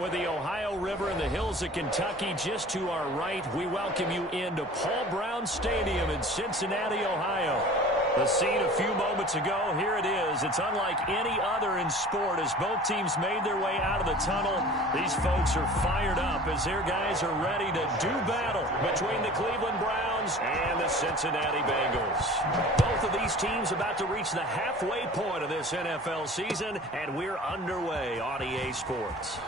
With the Ohio River and the hills of Kentucky just to our right, we welcome you into Paul Brown Stadium in Cincinnati, Ohio. The scene a few moments ago, here it is. It's unlike any other in sport as both teams made their way out of the tunnel. These folks are fired up as their guys are ready to do battle between the Cleveland Browns and the Cincinnati Bengals. Both of these teams about to reach the halfway point of this NFL season, and we're underway on EA Sports.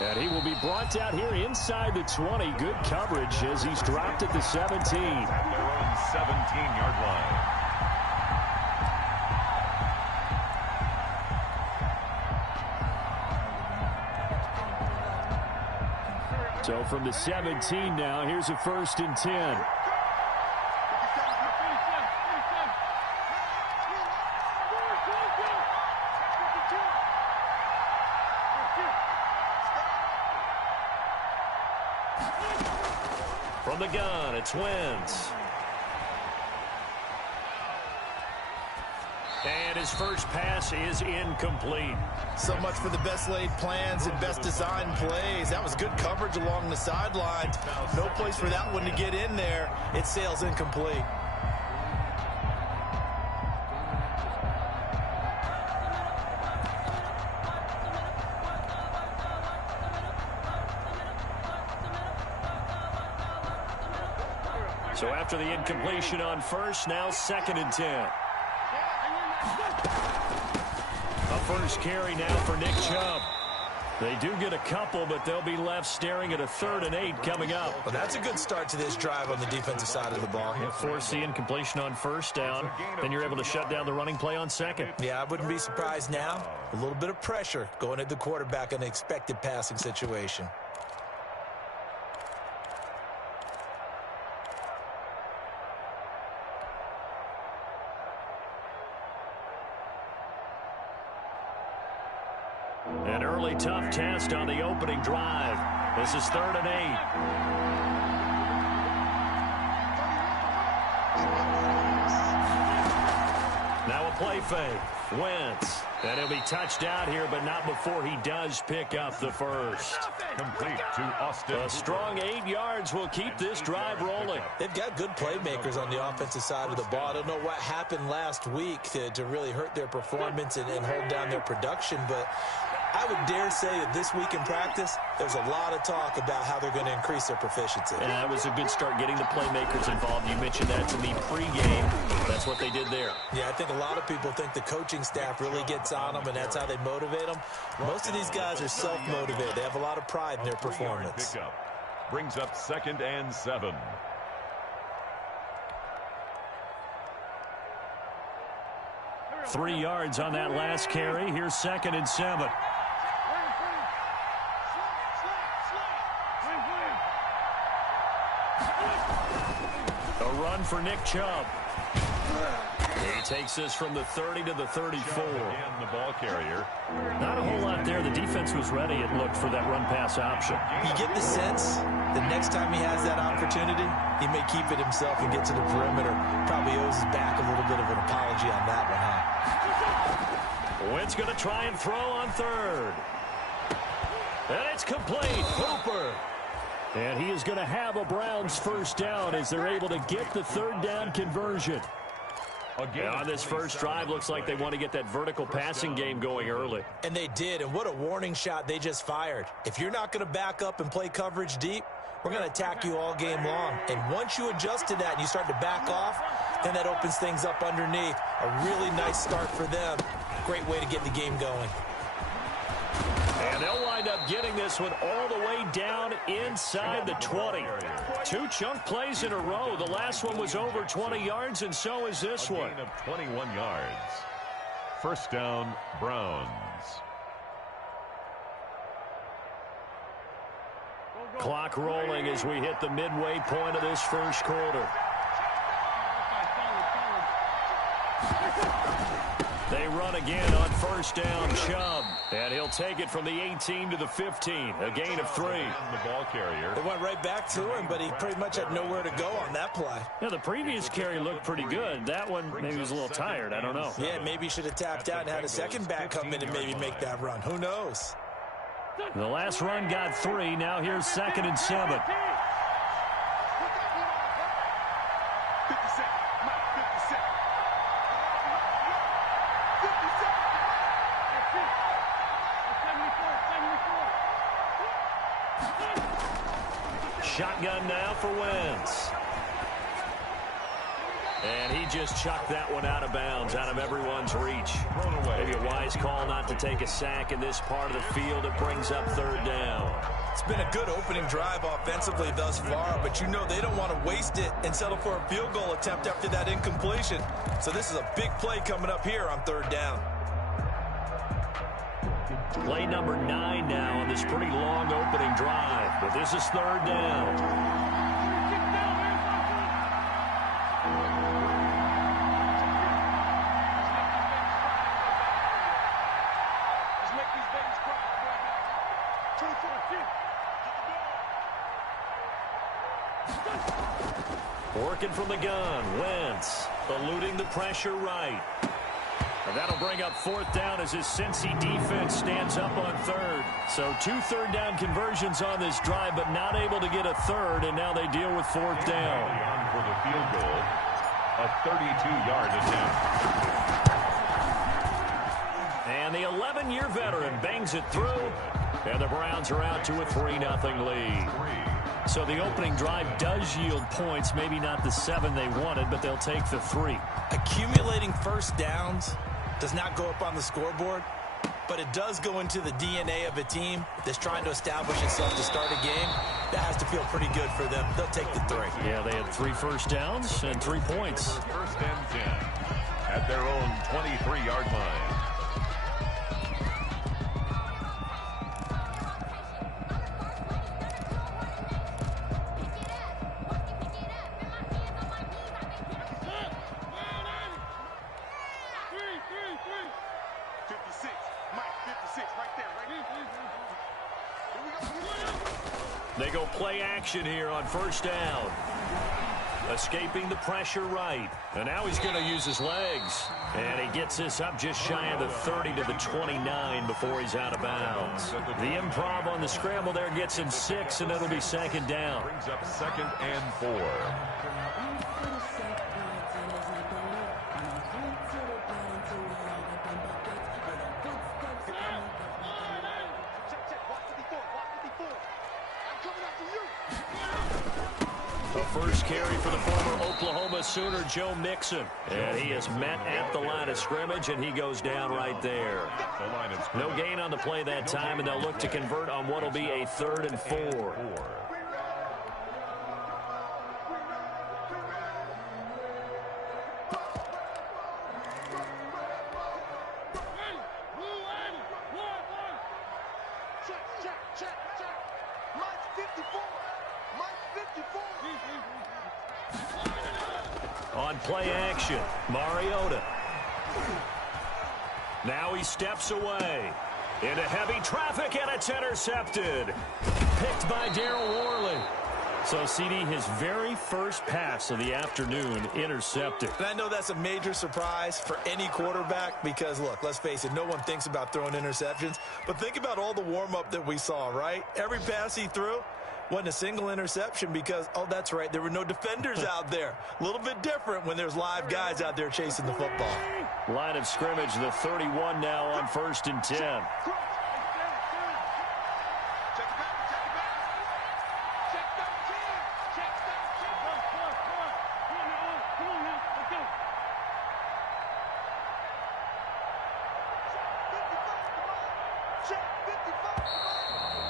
And he will be brought out here inside the 20. Good coverage as he's dropped at the 17. At their own 17-yard line. So from the 17 now, here's a 1st and 10. From the gun, it's Wentz. And his first pass is incomplete. So much for the best laid plans and best designed plays. That was good coverage along the sidelines. No place for that one to get in there. It sails incomplete. So after the incompletion on first, now 2nd and 10. A first carry now for Nick Chubb. They do get a couple, but they'll be left staring at a 3rd and 8 coming up. Well, that's a good start to this drive on the defensive side of the ball. You force the incompletion on first down, then you're able to shut down the running play on second. Yeah, I wouldn't be surprised now. A little bit of pressure going at the quarterback in an expected passing situation. An early tough test on the opening drive. This is 3rd and 8. Now a play fake. Wentz. And he'll be touched out here, but not before he does pick up the first. Complete to Austin. A strong 8 yards will keep this drive rolling. They've got good playmakers on the offensive side of the ball. I don't know what happened last week to really hurt their performance and hold down their production, but I would dare say that this week in practice, there's a lot of talk about how they're going to increase their proficiency. And that was a good start getting the playmakers involved. You mentioned that to me pregame. That's what they did there. Yeah, I think a lot of people think the coaching staff really gets on them, and that's how they motivate them. Most of these guys are self-motivated. They have a lot of pride in their performance. Brings up 2nd and 7. Three yards on that last carry. Here's 2nd and 7. A run for Nick Chubb. He takes this from the 30 to the 34. Again, the ball carrier. Not a whole lot there. The defense was ready, it looked, for that run-pass option. You get the sense the next time he has that opportunity, he may keep it himself and get to the perimeter. Probably owes his back a little bit of an apology on that one, huh? Wentz going to try and throw on 3rd. And it's complete. Hooper. And he is going to have a Browns first down as they're able to get the 3rd down conversion. And on this first drive, looks like they want to get that vertical passing game going early. And they did, and what a warning shot they just fired. If you're not going to back up and play coverage deep, we're going to attack you all game long. And once you adjust to that and you start to back off, then that opens things up underneath. A really nice start for them. Great way to get the game going. And they'll wind up getting this one all the way down inside the 20. 2 chunk plays in a row. The last one was over 20 yards, and so is this one. A gain of 21 yards. First down, Browns. Clock rolling as we hit the midway point of this first quarter. They They run again on first down, Chubb. And he'll take it from the 18 to the 15. A gain of 3. The ball carrier. They went right back to him, but he pretty much had nowhere to go on that play. Yeah, the previous carry looked pretty good. That one, maybe he was a little tired. I don't know. Yeah, maybe he should have tapped out and had a second back come in and maybe make that run. Who knows? The last run got 3. Now here's 2nd and 7. Shotgun now for Wentz. And he just chucked that one out of bounds, out of everyone's reach. Maybe a wise call not to take a sack in this part of the field. It brings up 3rd down. It's been a good opening drive offensively thus far, but you know they don't want to waste it and settle for a field goal attempt after that incompletion. So this is a big play coming up here on 3rd down. Play number 9 now on this pretty long opening drive, but this is 3rd down. Working from the gun, Wentz eluding the pressure right. And that'll bring up 4th down as his Cincy defense stands up on 3rd. So 2 3rd down conversions on this drive, but not able to get a 3rd, and now they deal with 4th down. For the field goal, a 32-yard attempt. And the 11-year veteran bangs it through, and the Browns are out to a 3-0 lead. So the opening drive does yield points, maybe not the 7 they wanted, but they'll take the 3. Accumulating first downs does not go up on the scoreboard, but it does go into the DNA of a team that's trying to establish itself to start a game. That has to feel pretty good for them. They'll take the 3. Yeah, they had 3 first downs and 3 points. 1st and 10 at their own 23-yard line. They go play action here on 1st down. Escaping the pressure right. And now he's going to use his legs. And he gets this up just shy of the 30 to the 29 before he's out of bounds. The improv on the scramble there gets him 6, and it'll be 2nd down. Brings up 2nd and 4. The first carry for the former Oklahoma Sooner, Joe Mixon. And he is met at the line of scrimmage, and he goes down right there. No gain on the play that time, and they'll look to convert on what will be a 3rd and 4. On play action, Mariota. Now he steps away into heavy traffic, and it's intercepted. Picked by Darryl Worley. So, CD, his very first pass of the afternoon intercepted. And I know that's a major surprise for any quarterback because, look, let's face it, no one thinks about throwing interceptions. But think about all the warm-up that we saw, right? Every pass he threw wasn't a single interception because, oh, that's right, there were no defenders out there. A little bit different when there's live guys out there chasing the football. Line of scrimmage, the 31 now on 1st and 10.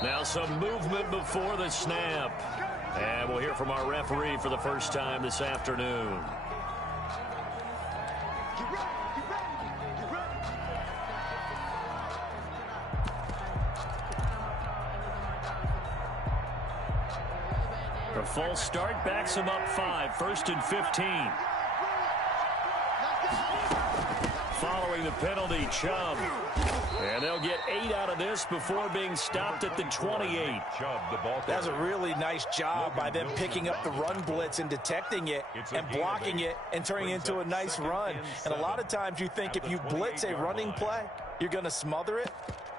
Now some movement before the snap. And we'll hear from our referee for the first time this afternoon. The false start backs him up 5, 1st and 15. Following following the penalty, Chubb. And they'll get 8 out of this before being stopped at the 28. That's a really nice job by them picking up the run blitz and detecting it and blocking it and turning it into a nice run. And a lot of times you think if you blitz a running play, you're going to smother it.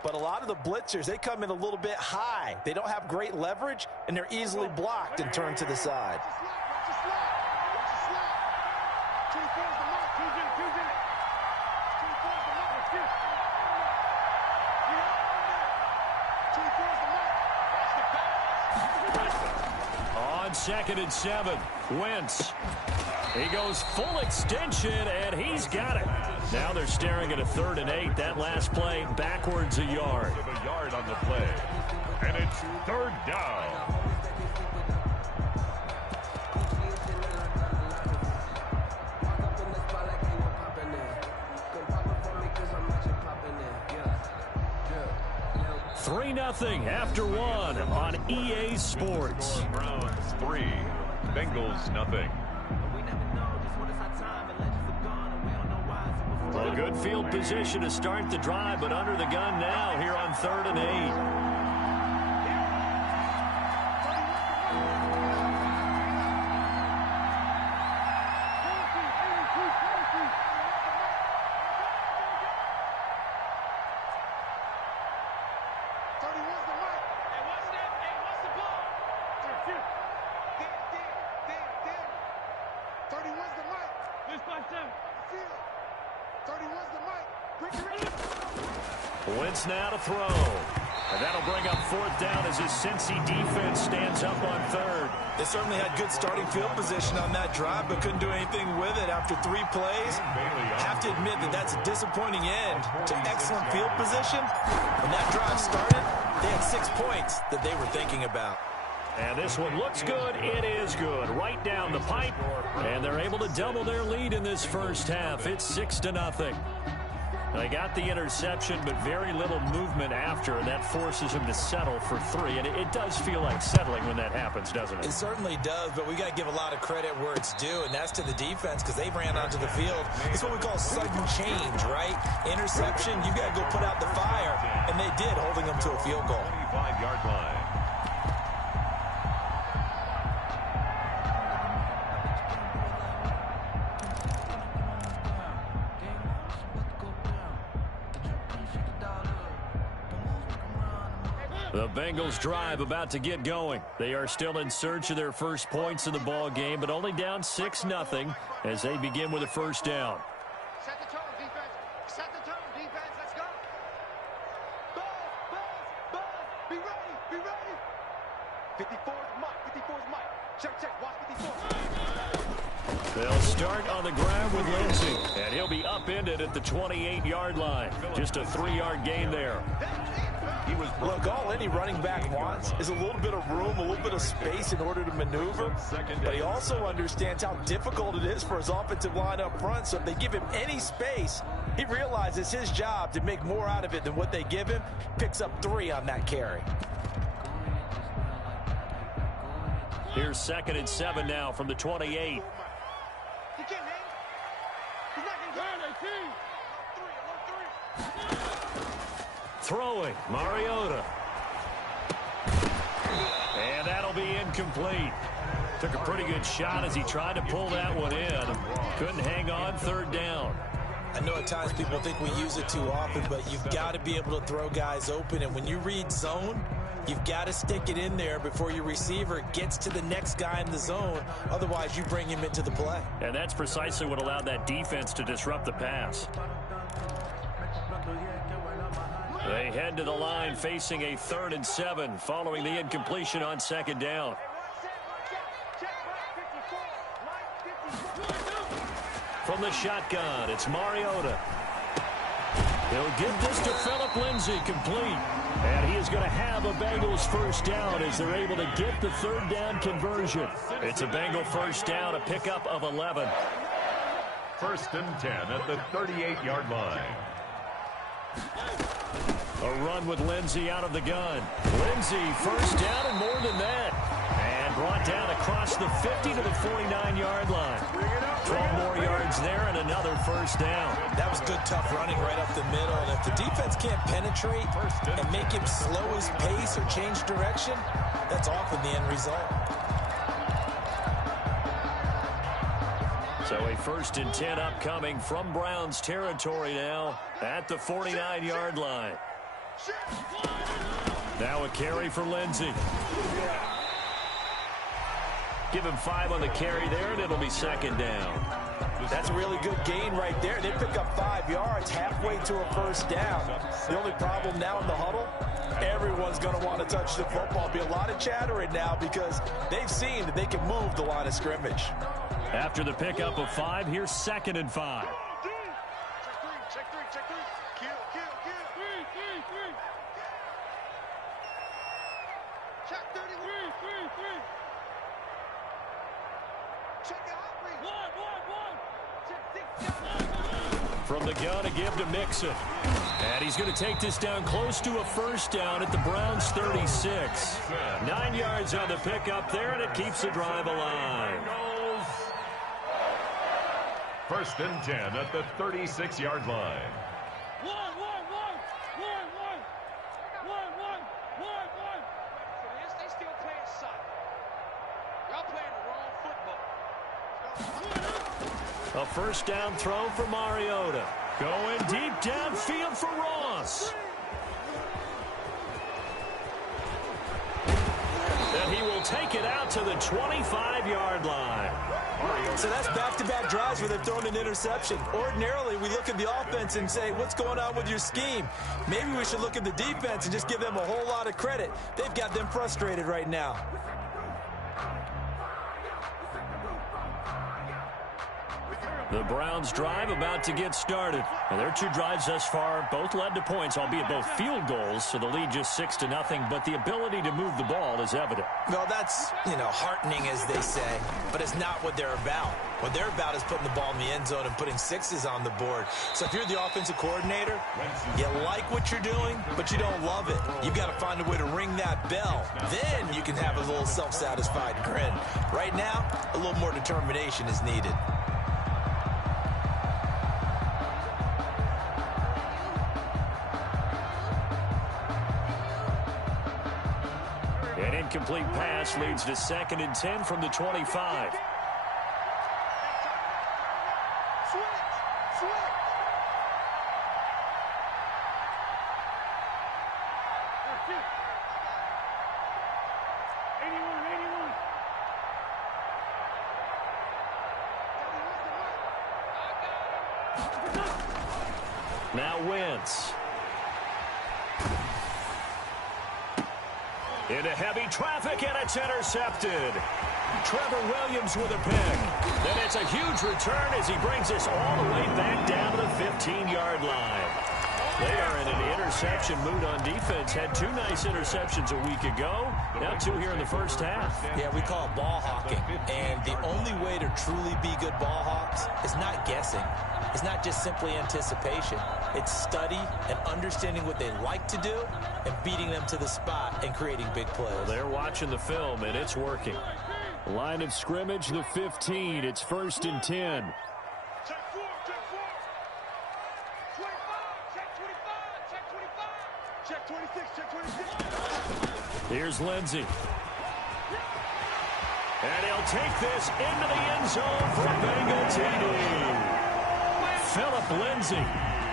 But a lot of the blitzers, they come in a little bit high. They don't have great leverage, and they're easily blocked and turned to the side. On 2nd and 7, Wentz. He goes full extension, and he's got it. Now they're staring at a 3rd and 8. That last play backwards a yard. A yard on the play. And it's 3rd down. Three 0 after 1 on EA Sports. Browns 3, Bengals 0. A good field position to start the drive, but under the gun now here on 3rd and 8. Wentz now to throw. And that'll bring up 4th down as his Cincy defense stands up on 3rd. They certainly had good starting field position on that drive, but couldn't do anything with it after 3 plays. Have to admit that that's a disappointing end to excellent field position. When that drive started, they had 6 points that they were thinking about. And this one looks good. It is good. Right down the pipe. And they're able to double their lead in this first half. It's 6-0. They got the interception, but very little movement after, and that forces him to settle for 3. And it does feel like settling when that happens, doesn't it? It certainly does, but we got to give a lot of credit where it's due, and that's to the defense because they ran onto the field. It's what we call sudden change, right? Interception, you got to go put out the fire, and they did, holding them to a field goal. 25-yard line. The Bengals drive about to get going. They are still in search of their first points in the ball game, but only down 6-0 as they begin with a 1st down. Set the tone, defense. Set the tone, defense. Let's go. Buzz, buzz, buzz. Be ready, be ready. 54 is Mike. 54 is Mike. Check, check. Watch 54. They'll start on the ground with Lindsey, and he'll be upended at the 28-yard line. Just a 3-yard gain there. Look, all any running back wants is a little bit of room, a little bit of space in order to maneuver. But he also understands how difficult it is for his offensive line up front. So if they give him any space, he realizes his job to make more out of it than what they give him. Picks up 3 on that carry. Here's 2nd and 7 now from the 28. He can't hang. He's not going to get it. Throwing, Mariota. And that'll be incomplete. Took a pretty good shot as he tried to pull that one in. Couldn't hang on, 3rd down. I know at times people think we use it too often, but you've got to be able to throw guys open. And when you read zone, you've got to stick it in there before your receiver gets to the next guy in the zone. Otherwise, you bring him into the play. And that's precisely what allowed that defense to disrupt the pass. They head to the line facing a 3rd and 7 following the incompletion on 2nd down. From the shotgun, it's Mariota. He'll get this to Phillip Lindsay complete. And he is going to have a Bengals 1st down as they're able to get the 3rd down conversion. It's a Bengal 1st down, a pickup of 11. 1st and 10 at the 38-yard line. A run with Lindsay out of the gun. Lindsay 1st down and more than that. And And brought down across the 50 to the 49-yard line. 12 more yards there and another first down. That was good, tough running right up the middle. And if the defense can't penetrate and make him slow his pace or change direction, that's often the end result. So a 1st and 10 upcoming from Browns territory now at the 49-yard line. Now a carry for Lindsey. Give him 5 on the carry there, and it'll be 2nd down. That's a really good gain right there. They pick up 5 yards halfway to a first down. The only problem now in the huddle, everyone's going to want to touch the football. Be a lot of chattering now because they've seen that they can move the line of scrimmage. After the pickup of 5, here's 2nd and 5. Check three. Kill. Three. Check 31. Three. Check out. One. Check 6. From the gun, a give to Mixon. And he's going to take this down close to a first down at the Browns' 36. 9 yards on the pickup there, and it keeps the drive alive. 1st and 10 at the 36-yard line. One. They still playing soccer. Y'all playing the wrong football. A first down throw for Mariota. Going deep downfield for Ross. And he will take it out to the 25-yard line. So that's back-to-back drives where they've thrown an interception. Ordinarily, we look at the offense and say, what's going on with your scheme? Maybe we should look at the defense and just give them a whole lot of credit. They've got them frustrated right now. The Browns drive about to get started. And their 2 drives thus far both led to points, albeit both field goals, so the lead just 6-0, but the ability to move the ball is evident. Well, that's, heartening, as they say, but it's not what they're about. What they're about is putting the ball in the end zone and putting 6s on the board. So if you're the offensive coordinator, you like what you're doing, but you don't love it. You've got to find a way to ring that bell. Then you can have a little self-satisfied grin. Right now, a little more determination is needed. An incomplete pass leads to 2nd and 10 from the 25. Now Wentz. Into heavy traffic, and it's intercepted. Trevor Williams with a pick. Then it's a huge return as he brings us all the way back down to the 15-yard line. They are in an interception mood on defense. Had 2 nice interceptions a week ago. Now 2 here in the first half. Yeah, we call it ball hawking. And the only way to truly be good ball hawks is not guessing. It's not just simply anticipation. It's study and understanding what they like to do and beating them to the spot and creating big plays. Well, they're watching the film, and it's working. Line of scrimmage, the 15. It's 1st and 10. Check 4. 25. Check 26. Here's Lindsey. And he'll take this into the end zone for a Bengal TD. Philip Lindsey,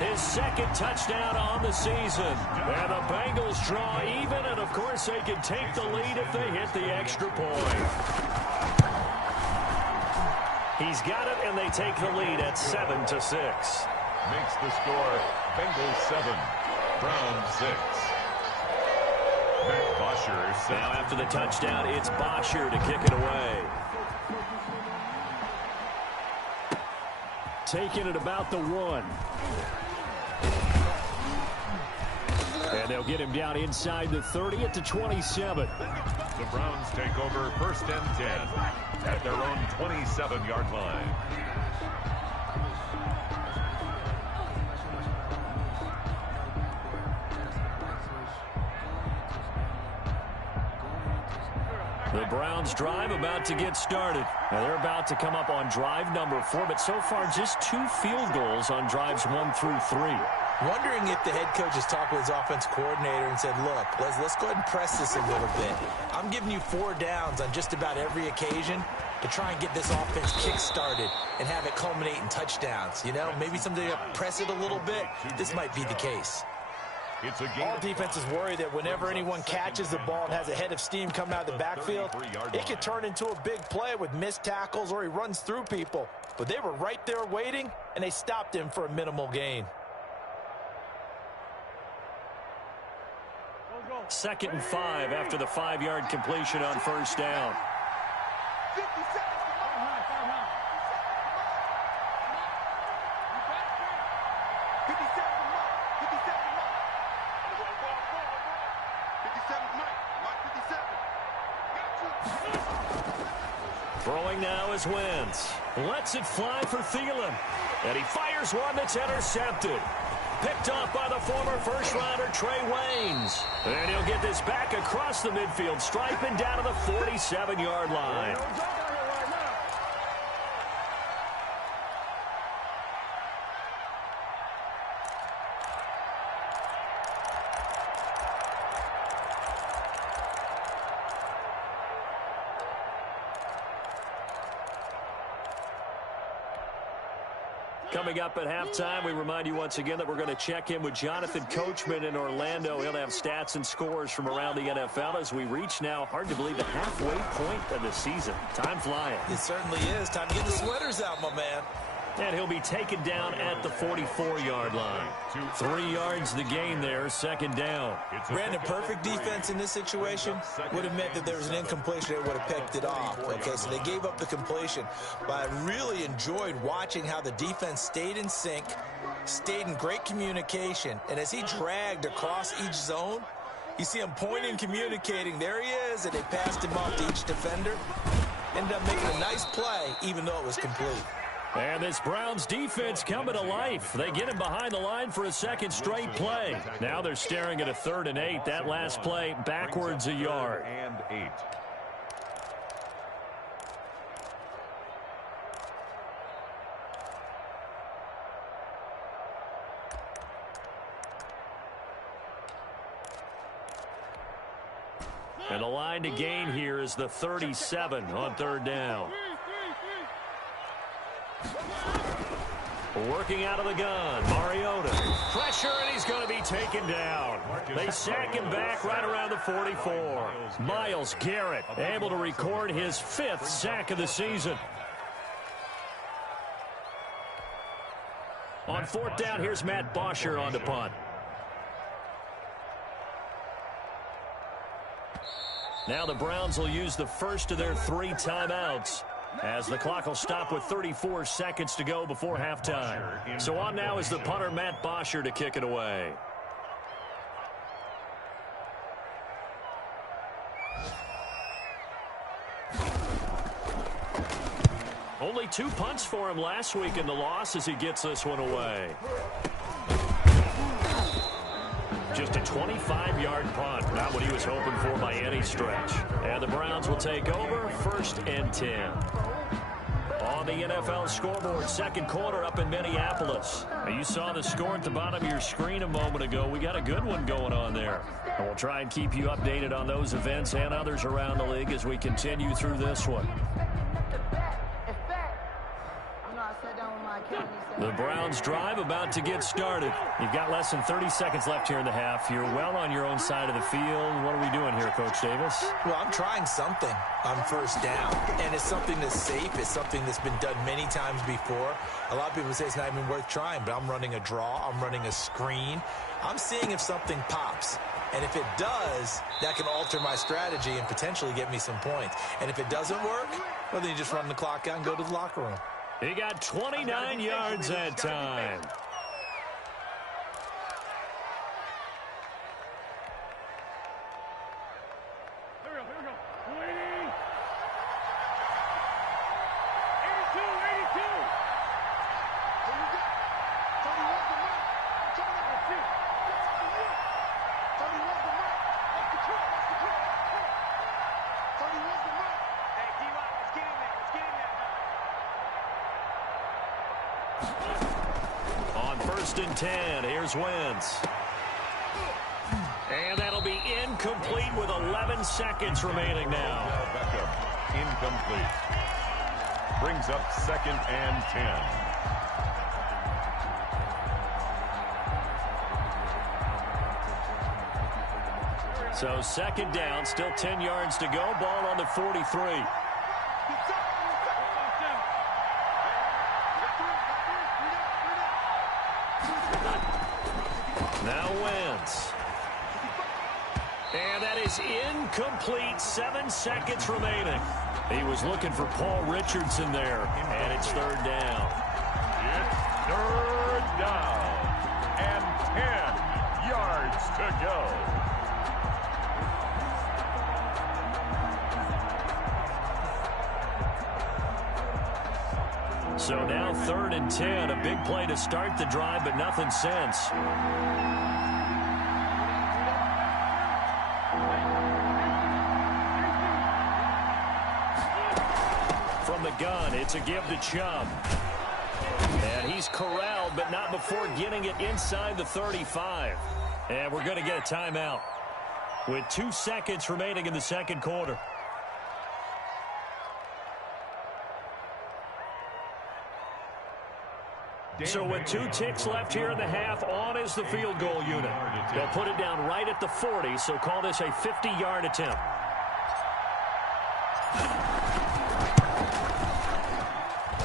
his 2nd touchdown on the season. And the Bengals draw even, and of course they can take the lead if they hit the extra point. He's got it, and they take the lead at 7-6. Makes the score Bengals 7, Browns 6. Matt Bosher set. Now after the touchdown, it's Bosher to kick it away. Taking it about the 1. And they'll get him down inside the 30 at the 27. The Browns take over 1st and 10 at their own 27-yard line. The Browns drive about to get started. Now they're about to come up on drive number 4, but so far just 2 field goals on drives 1 through 3. Wondering if the head coach has talked with his offense coordinator and said, look, let's go ahead and press this a little bit. I'm giving you 4 downs on just about every occasion to try and get this offense kick-started and have it culminate in touchdowns. You know, maybe someday press it a little bit. This might be the case. All defenses worry that whenever anyone catches the ball and has a head of steam coming out of the backfield, it could turn into a big play with missed tackles or he runs through people. But they were right there waiting, and they stopped him for a minimal gain. 2nd and 5 after the 5-yard completion on first down. 50 seconds. Throwing now is Wentz. Lets it fly for Thielen. And he fires one that's intercepted. Picked off by the former first-rounder Trey Waynes. And he'll get this back across the midfield stripe and down to the 47-yard line. Coming up at halftime, we remind you once again that we're going to check in with Jonathan Coachman in Orlando. He'll have stats and scores from around the NFL as we reach now, hard to believe, the halfway point of the season. Time flying. It certainly is. Time to get the sweaters out, my man. And he'll be taken down at the 44-yard line. 3 yards the gain there, 2nd down. Brandon, perfect defense in this situation would have meant that there was an incompletion. They would have picked it off. Okay, so they gave up the completion. But I really enjoyed watching how the defense stayed in sync, stayed in great communication. And as he dragged across each zone, you see him pointing, communicating. There he is, and they passed him off to each defender. Ended up making a nice play, even though it was complete. And this Browns defense coming to life. They get him behind the line for a 2nd straight play. Now they're staring at a 3rd and 8. That last play backwards a yard. And 8. And the line to gain here is the 37 on 3rd down. Working out of the gun, Mariota. Pressure, and he's going to be taken down. They sack him back right around the 44. Myles Garrett able to record his 5th sack of the season. On 4th down, here's Matt Bosher on the punt. Now the Browns will use the first of their 3 timeouts, as the clock will stop with 34 seconds to go before halftime. So on now is the punter, Matt Bosher, to kick it away. Only 2 punts for him last week in the loss as he gets this one away. Just a 25-yard punt. Not what he was hoping for by any stretch. And the Browns will take over, 1st and 10. On the NFL scoreboard, 2nd quarter up in Minneapolis. Now, you saw the score at the bottom of your screen a moment ago. We got a good one going on there. And we'll try and keep you updated on those events and others around the league as we continue through this one. The Browns drive about to get started. You've got less than 30 seconds left here in the half. You're well on your own side of the field. What are we doing here, Coach Davis? Well, I'm trying something on 1st down, and it's something that's safe. It's something that's been done many times before. A lot of people say it's not even worth trying, but I'm running a draw. I'm running a screen. I'm seeing if something pops. And if it does, that can alter my strategy and potentially get me some points. And if it doesn't work, well, then you just run the clock out and go to the locker room. He got 29 yards that time. Here we go. 80. 82. Here we go. 31 to Mike. Turn it up. 31 to Mike. That's the kill. 31 to first and 10. Here's Wentz. And that'll be incomplete with 11 seconds remaining now. Beckham, incomplete. Brings up second and 10. So second down, still 10 yards to go. Ball on the 43. Now Wentz. And that is incomplete. 7 seconds remaining. He was looking for Paul Richardson there. And it's third down. It's third down. And 10 yards to go. So now third and 10. A big play to start the drive, but nothing since. From the gun, it's a give to Chubb. And he's corralled, but not before getting it inside the 35. And we're going to get a timeout with 2 seconds remaining in the second quarter. So with 2 ticks left here in the half, on is the field goal unit. They'll put it down right at the 40, so call this a 50-yard attempt.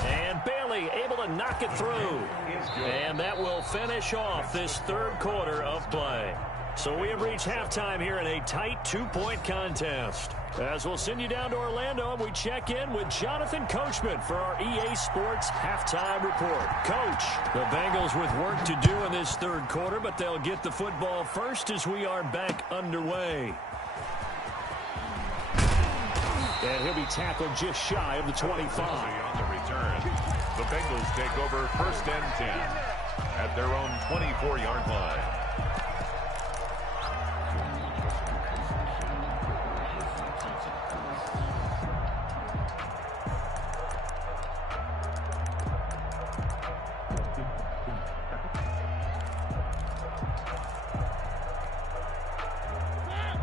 And Bailey able to knock it through. And that will finish off this third quarter of play. So we have reached halftime here in a tight 2-point contest. As we'll send you down to Orlando, and we check in with Jonathan Coachman for our EA Sports Halftime Report. Coach, the Bengals with work to do in this third quarter, but they'll get the football first as we are back underway. And he'll be tackled just shy of the 25. On the return, the Bengals take over first and 10 at their own 24-yard line.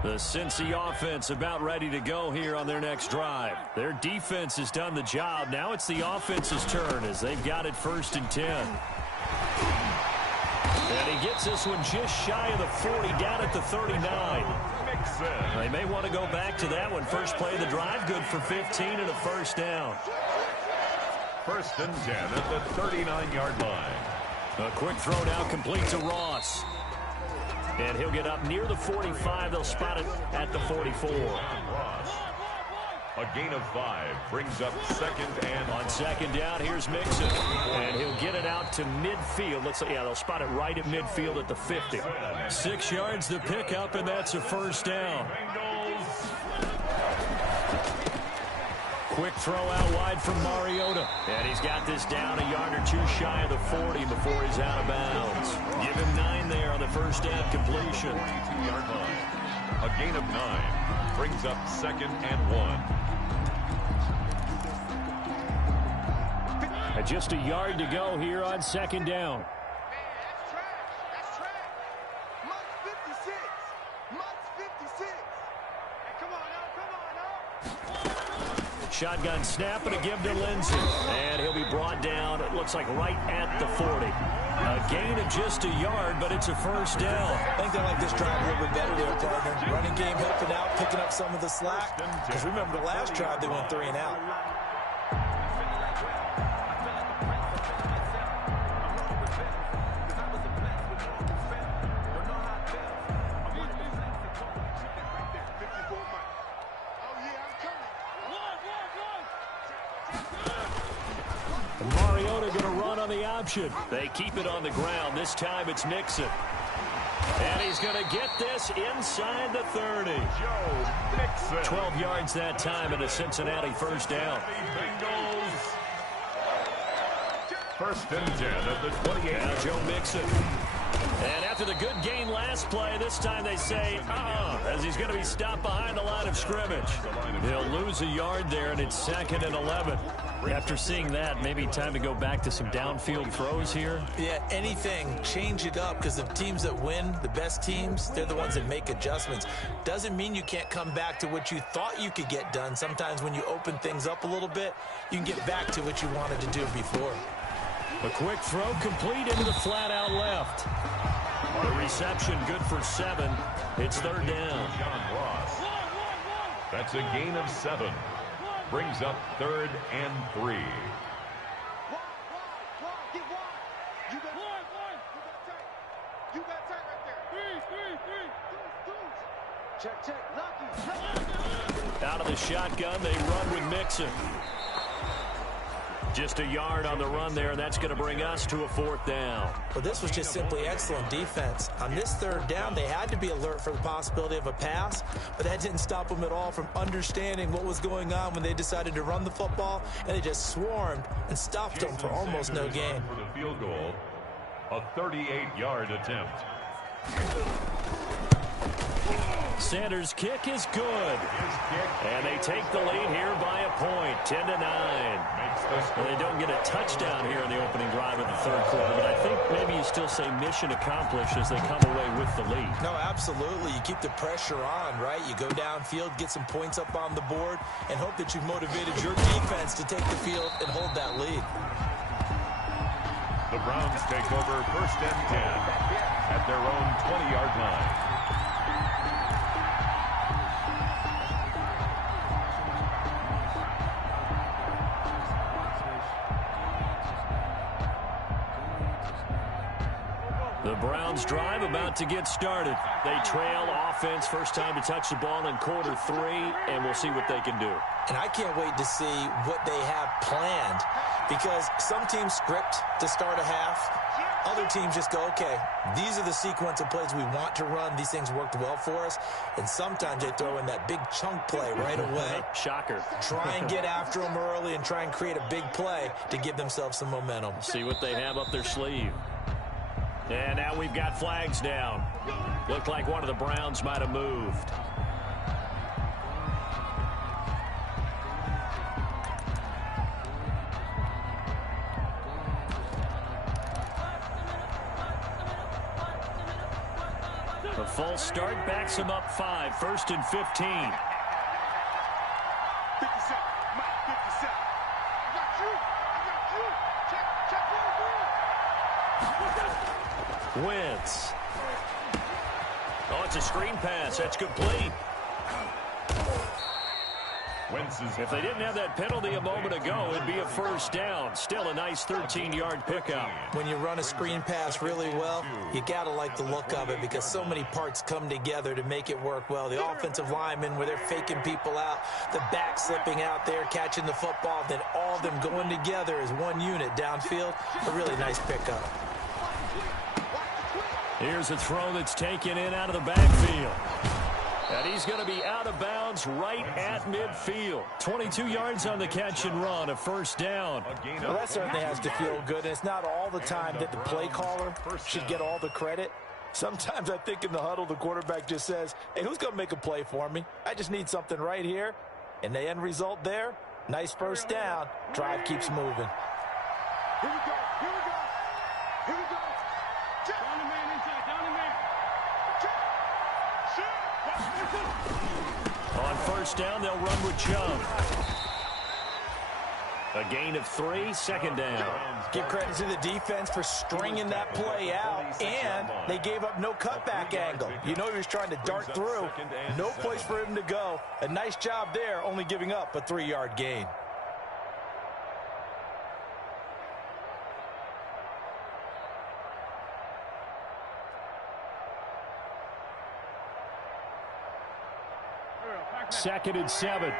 The Cincy offense about ready to go here on their next drive. Their defense has done the job. Now it's the offense's turn as they've got it first and 10. And he gets this one just shy of the 40, down at the 39. They may want to go back to that one. First play of the drive, good for 15 and a first down. First and 10 at the 39-yard line. A quick throw now complete to Ross. And he'll get up near the 45. They'll spot it at the 44. Ross. A gain of 5 brings up second and on second down, here's Mixon. And he'll get it out to midfield. They'll spot it right at midfield at the 50. 6 yards the pickup, and that's a first down. Quick throw out wide from Mariota. And he's got this down a yard or 2 shy of the 40 before he's out of bounds. Give him 9 there on the first down completion. 42-yard line. A gain of 9 brings up second and 1. And just a yard to go here on second down. Man, that's trash. That's trash. Mike's 56. Mike's 56. Hey, come on now. Come on now. Shotgun snap and a give to Lindsey. And he'll be brought down, it looks like right at the 40. A gain of just a yard, but it's a first down. I think they like this drive a little bit better there, partner. Running game helping out, picking up some of the slack. Because remember the last drive, they went 3 and out. Mariota going to run on the option. They keep it on the ground. This time it's Mixon. And he's going to get this inside the 30. Joe Mixon. 12 yards that time and a Cincinnati first down. Bengals. First and 10 at the 28. Now Joe Mixon. And after after the good gain last play. This time they say, as he's going to be stopped behind the line of scrimmage. He'll lose a yard there, and it's 2nd and 11. After seeing that, maybe time to go back to some downfield throws here. Yeah, anything. Change it up, because the teams that win, the best teams, they're the ones that make adjustments. Doesn't mean you can't come back to what you thought you could get done. Sometimes when you open things up a little bit, you can get back to what you wanted to do before. A quick throw complete into the flat out left. The reception good for 7. It's 3rd down. John Ross. That's a gain of 7. Brings up 3rd and 3. You got tight right there. Check, lucky. Out of the shotgun, they run with Mixon. Just a yard on the run there, and that's going to bring us to a 4th down. But this was just simply excellent defense. On this 3rd down, they had to be alert for the possibility of a pass, but that didn't stop them at all from understanding what was going on when they decided to run the football, and they just swarmed and stopped them for almost no gain. For the field goal, a 38-yard attempt. Sanders' kick is good. And they take the lead here by a point, 10-9. Well, they don't get a touchdown here in the opening drive of the 3rd quarter, but I think maybe you still say mission accomplished as they come away with the lead. No, absolutely. You keep the pressure on, right? You go downfield, get some points up on the board, and hope that you've motivated your defense to take the field and hold that lead. The Browns take over 1st and 10 at their own 20-yard line. The Browns drive about to get started. They trail offense, first time to touch the ball in quarter 3, and we'll see what they can do. And I can't wait to see what they have planned, because some teams script to start a half. Other teams just go, okay, these are the sequence of plays we want to run. These things worked well for us. And sometimes they throw in that big chunk play right away. Shocker. Try and get after them early and try and create a big play to give themselves some momentum. See what they have up their sleeve. And now we've got flags down. Looked like one of the Browns might have moved. A false start backs him up 5, 1st and 15. 57. Mike, 57. I got you. Check. Wentz. Oh, it's a screen pass. That's complete. If they didn't have that penalty a moment ago, it'd be a 1st down. Still a nice 13-yard pickup. When you run a screen pass really well, you got to like the look of it, because so many parts come together to make it work well. The offensive linemen, where they're faking people out, the back slipping out there, catching the football, then all of them going together as one unit downfield. A really nice pickup. Here's a throw that's taken in out of the backfield. And he's going to be out of bounds right at midfield. 22 yards on the catch and run, a 1st down. Well, that certainly has to feel good. And it's not all the time that the play caller should get all the credit. Sometimes I think in the huddle, the quarterback just says, hey, who's going to make a play for me? I just need something right here. And the end result there, nice 1st down. Drive keeps moving. Here we go. Down the man inside. Down the man. On 1st down, they'll run with Chubb. A gain of 3, 2nd down. Give credit to the defense for stringing that play out, and they gave up no cutback angle. You know he was trying to dart through. No place for him to go. A nice job there, only giving up a 3-yard gain. Second and 7.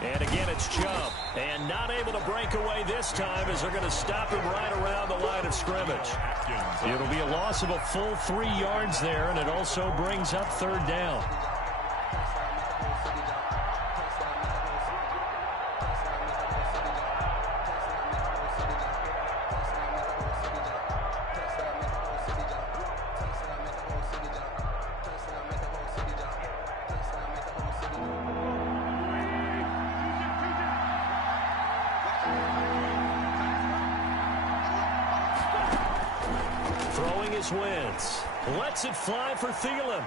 And again, it's Chubb. And not able to break away this time as they're going to stop him right around the line of scrimmage. It'll be a loss of a full 3 yards there, and it also brings up third down. Throwing his wins. Lets it fly for Thielen.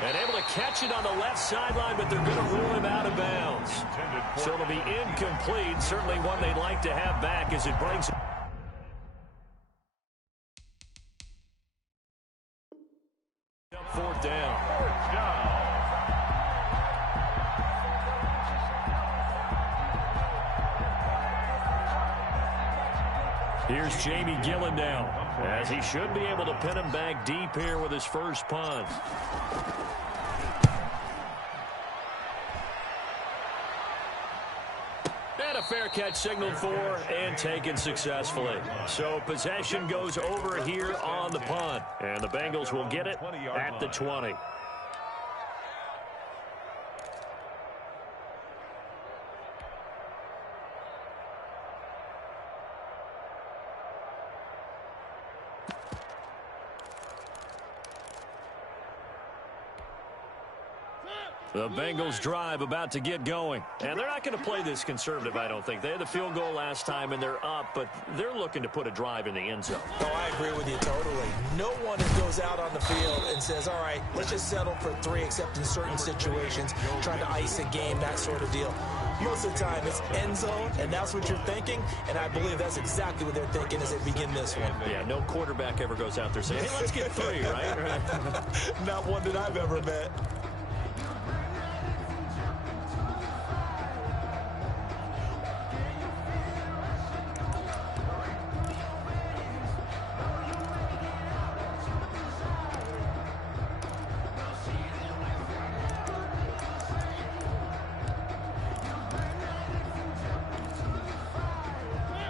And able to catch it on the left sideline, but they're going to rule him out of bounds. So it'll be incomplete. Certainly one they'd like to have back as it brings up fourth down. Here's Jamie Gillen now, as he should be able to pin him back deep here with his first punt. And a fair catch signaled for and taken successfully. So possession goes over here on the punt. And the Bengals will get it at the 20. The Bengals drive about to get going. And they're not going to play this conservative, I don't think. They had the field goal last time, and they're up, but they're looking to put a drive in the end zone. Oh, I agree with you totally. No one goes out on the field and says, all right, let's just settle for 3, except in certain situations, trying to ice a game, that sort of deal. Most of the time, it's end zone, and that's what you're thinking, and I believe that's exactly what they're thinking as they begin this one. Yeah, no quarterback ever goes out there saying, hey, let's get 3, right? Not one that I've ever met.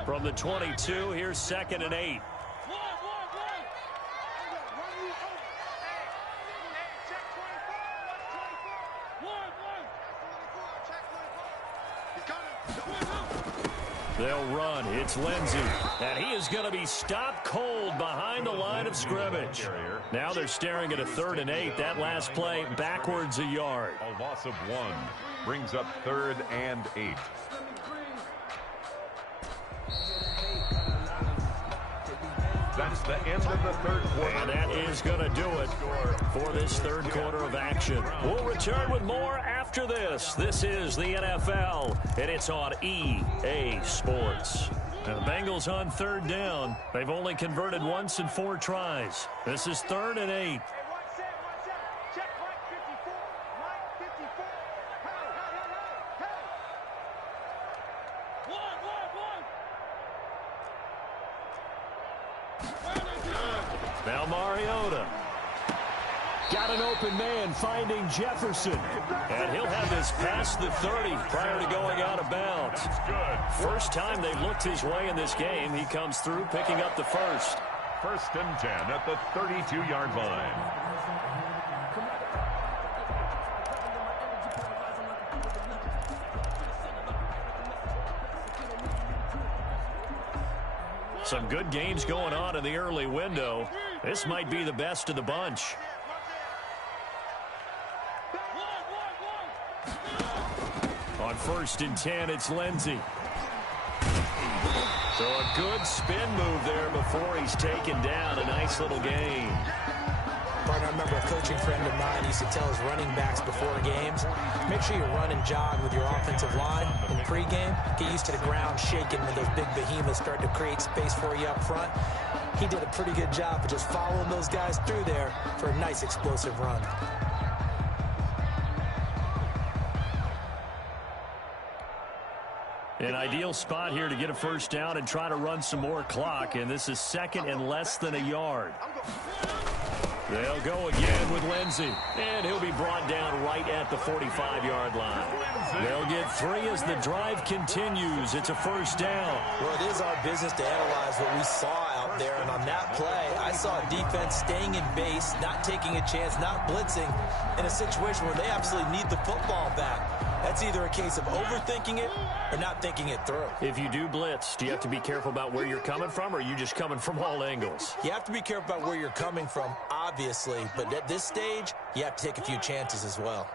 From the 22, here's 2nd and 8. They'll run. It's Lindsey. And he is going to be stopped cold behind the line of scrimmage. Now they're staring at a 3rd and 8. That last play backwards a yard. A loss of 1 brings up 3rd and 8. That's the end of the third quarter. And that is going to do it for this third quarter of action. We'll return with more after this. This is the NFL, and it's on EA Sports. And the Bengals on 3rd down. They've only converted once in 4 tries. This is 3rd and 8. Now Mariota. Got an open man finding Jefferson. And he'll have this past the 30 prior to going out of bounds. First time they've looked his way in this game. He comes through picking up the first. 1st and 10 at the 32-yard line. Some good games going on in the early window. This might be the best of the bunch. On 1st and 10, it's Lindsey. So a good spin move there before he's taken down. A nice little gain. Partner, I remember a coaching friend of mine used to tell his running backs before games, make sure you run and jog with your offensive line in pregame. Get used to the ground shaking when those big behemoths start to create space for you up front. He did a pretty good job of just following those guys through there for a nice explosive run. An ideal spot here to get a first down and try to run some more clock, and this is 2nd and less than a yard. They'll go again with Lindsey, and he'll be brought down right at the 45-yard line. They'll get 3 as the drive continues. It's a first down. Well, it is our business to analyze what we saw out there, and on that play, I saw a defense staying in base, not taking a chance, not blitzing, in a situation where they absolutely need the football back. That's either a case of overthinking it or not thinking it through. If you do blitz, do you have to be careful about where you're coming from, or are you just coming from all angles? You have to be careful about where you're coming from, obviously, but at this stage, you have to take a few chances as well.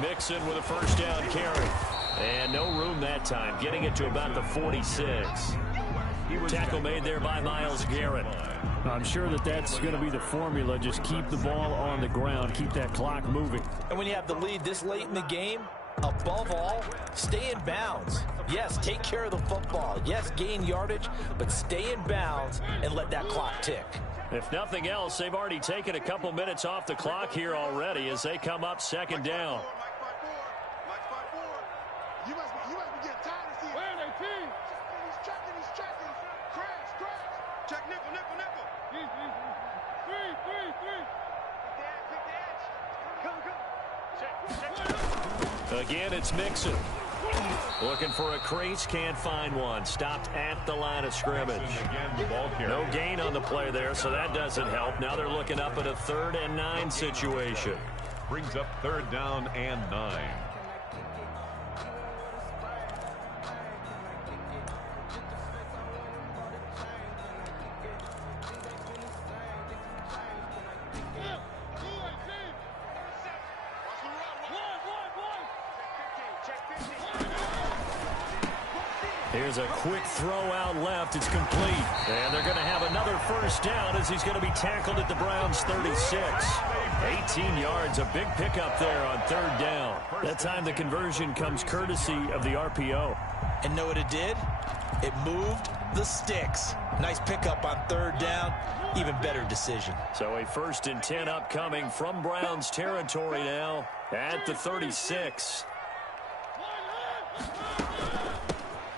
Mixon with a first down carry. And no room that time, getting it to about the 46. Tackle made there by Myles Garrett. I'm sure that's going to be the formula. Just keep the ball on the ground. Keep that clock moving. And when you have the lead this late in the game, above all, stay in bounds. Yes, take care of the football. Yes, gain yardage, but stay in bounds and let that clock tick. If nothing else, they've already taken a couple minutes off the clock here already as they come up second down. You must be getting tired of seeing. Where are they, team? He's checking. Crash. Check nickel. Three. Check. Again, it's Mixon. Looking for a crease, can't find one. Stopped at the line of scrimmage. No gain on the play there, so that doesn't help. Now they're looking up at a 3rd and 9 situation. Brings up 3rd down and 9. Here's a quick throw out left. It's complete. And they're going to have another first down as he's going to be tackled at the Browns' 36. 18 yards, a big pickup there on 3rd down. That time the conversion comes courtesy of the RPO. And know what it did? It moved the sticks. Nice pickup on 3rd down. Even better decision. So a 1st and 10 upcoming from Browns territory now at the 36.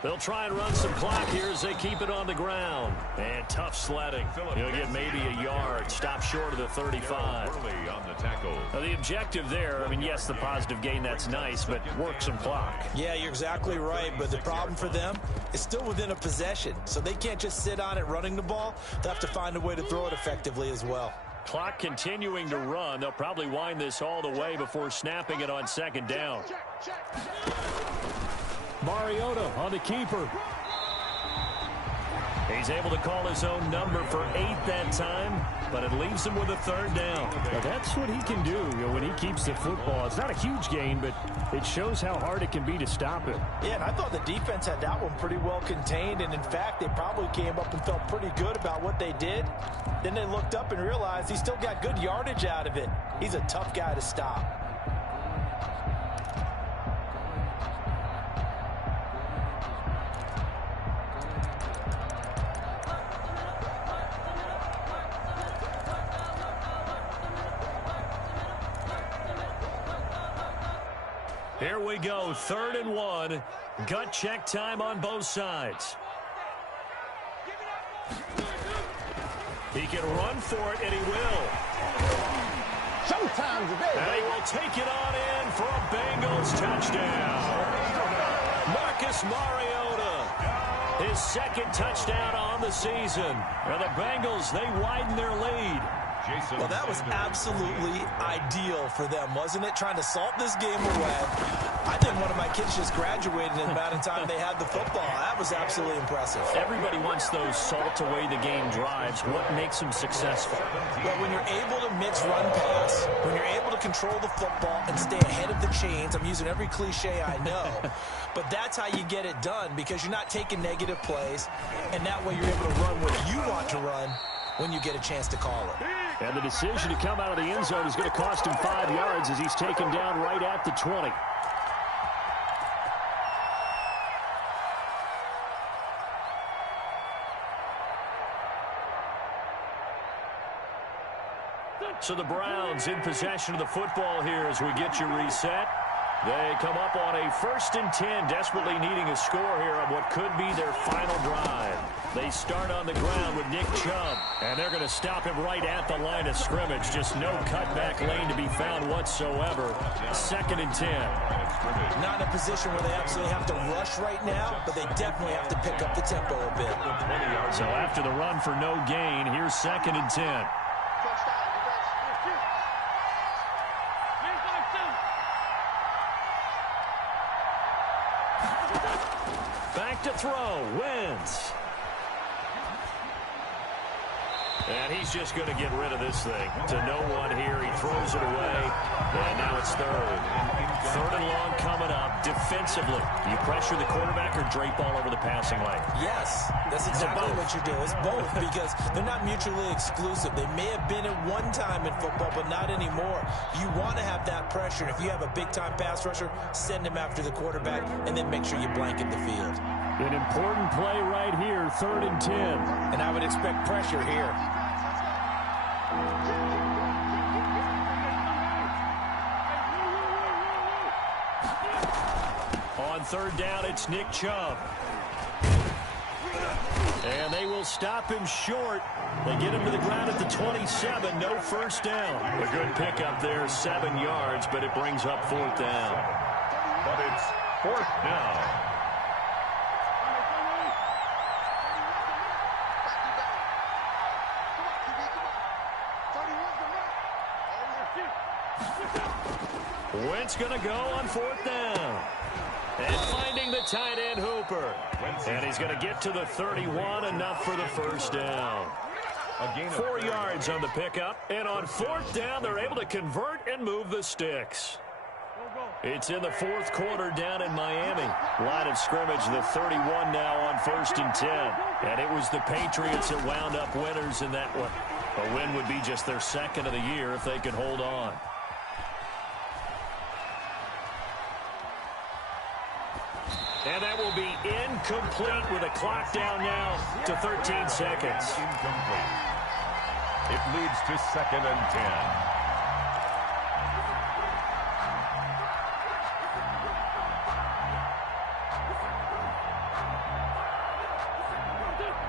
They'll try and run some clock here as they keep it on the ground. And tough sledding. He'll get maybe a yard. Stop short of the 35. Early on the tackle. Now the objective there, I mean, yes, the positive gain, that's nice, but work some clock. Yeah, you're exactly right, but the problem for them is still within a possession. So they can't just sit on it running the ball. They'll have to find a way to throw it effectively as well. Clock continuing to run. They'll probably wind this all the way before snapping it on 2nd down. Mariota on the keeper. He's able to call his own number for 8 that time, but it leaves him with a 3rd down. Now that's what he can do, when he keeps the football. It's not a huge gain, but it shows how hard it can be to stop it. Yeah, and I thought the defense had that one pretty well contained, and in fact, they probably came up and felt pretty good about what they did. Then they looked up and realized he still got good yardage out of it. He's a tough guy to stop. Here we go, 3rd and 1. Gut check time on both sides. He can run for it, and he will. Showtime today. And he will take it on in for a Bengals touchdown. Marcus Mariota, his 2nd touchdown on the season. And the Bengals, they widen their lead. Well, that was absolutely ideal for them, wasn't it? Trying to salt this game away. I think one of my kids just graduated in the amount of time they had the football. That was absolutely impressive. Everybody wants those salt-away-the-game drives. What makes them successful? Well, when you're able to mix run-pass, when you're able to control the football and stay ahead of the chains, I'm using every cliche I know, but that's how you get it done because you're not taking negative plays, and that way you're able to run what you want to run when you get a chance to call it. And the decision to come out of the end zone is going to cost him 5 yards as he's taken down right at the 20. So the Browns in possession of the football here as we get you reset. They come up on a 1st and 10, desperately needing a score here on what could be their final drive. They start on the ground with Nick Chubb, and they're going to stop him right at the line of scrimmage. Just no cutback lane to be found whatsoever. 2nd and 10. Not in a position where they absolutely have to rush right now, but they definitely have to pick up the tempo a bit. So after the run for no gain, here's 2nd and 10. Back to throw, Wentz. And he's just going to get rid of this thing. To no one here, he throws it away, and now it's 3rd. 3rd and long coming up. Defensively, do you pressure the quarterback or drape all over the passing lane? Yes, that's exactly what you do. It's both because they're not mutually exclusive. They may have been at one time in football, but not anymore. You want to have that pressure. If you have a big-time pass rusher, send him after the quarterback, and then make sure you blanket the field. An important play right here, 3rd and 10. And I would expect pressure here. On 3rd down, it's Nick Chubb. And they will stop him short. They get him to the ground at the 27. No first down. A good pickup there, 7 yards, but it brings up 4th down. But it's 4th down. Wentz going to go on 4th down. And finding the tight end, Hooper. And he's going to get to the 31, enough for the 1st down. 4 yards on the pickup. And on 4th down, they're able to convert and move the sticks. It's in the 4th quarter down in Miami. Line of scrimmage, the 31 now on 1st and 10. And it was the Patriots that wound up winners in that one. A win would be just their 2nd of the year if they could hold on. And that will be incomplete with a clock down now to 13 seconds. Incomplete. It leads to 2nd and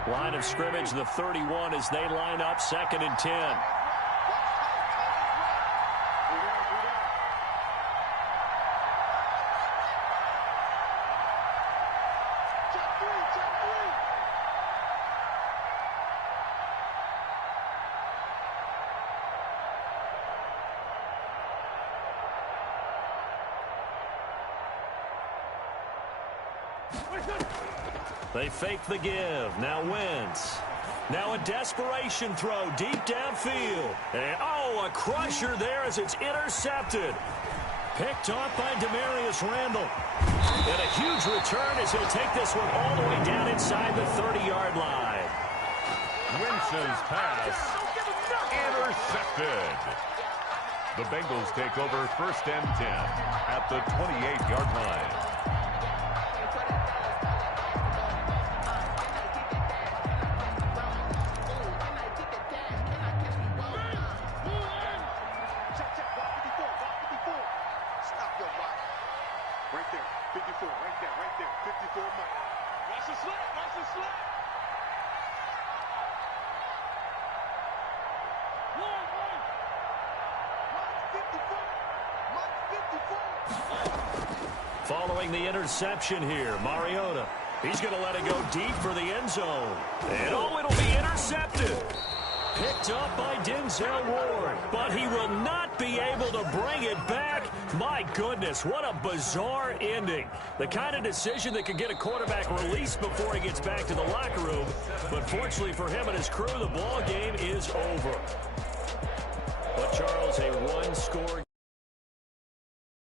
10. Line of scrimmage, the 31 as they line up 2nd and 10. They fake the give. Now Wentz. Now a desperation throw deep downfield. And, oh, a crusher there as it's intercepted. Picked off by Demarius Randall. And a huge return as he'll take this one all the way down inside the 30-yard line. Wentz's pass intercepted. The Bengals take over 1st and 10 at the 28-yard line. Following the interception here, Mariota. He's going to let it go deep for the end zone. And oh, it'll be intercepted. Picked up by Denzel Ward. But he will not be able to bring it back. My goodness, what a bizarre ending. The kind of decision that could get a quarterback released before he gets back to the locker room. But fortunately for him and his crew, the ball game is over. But Charles, a one-score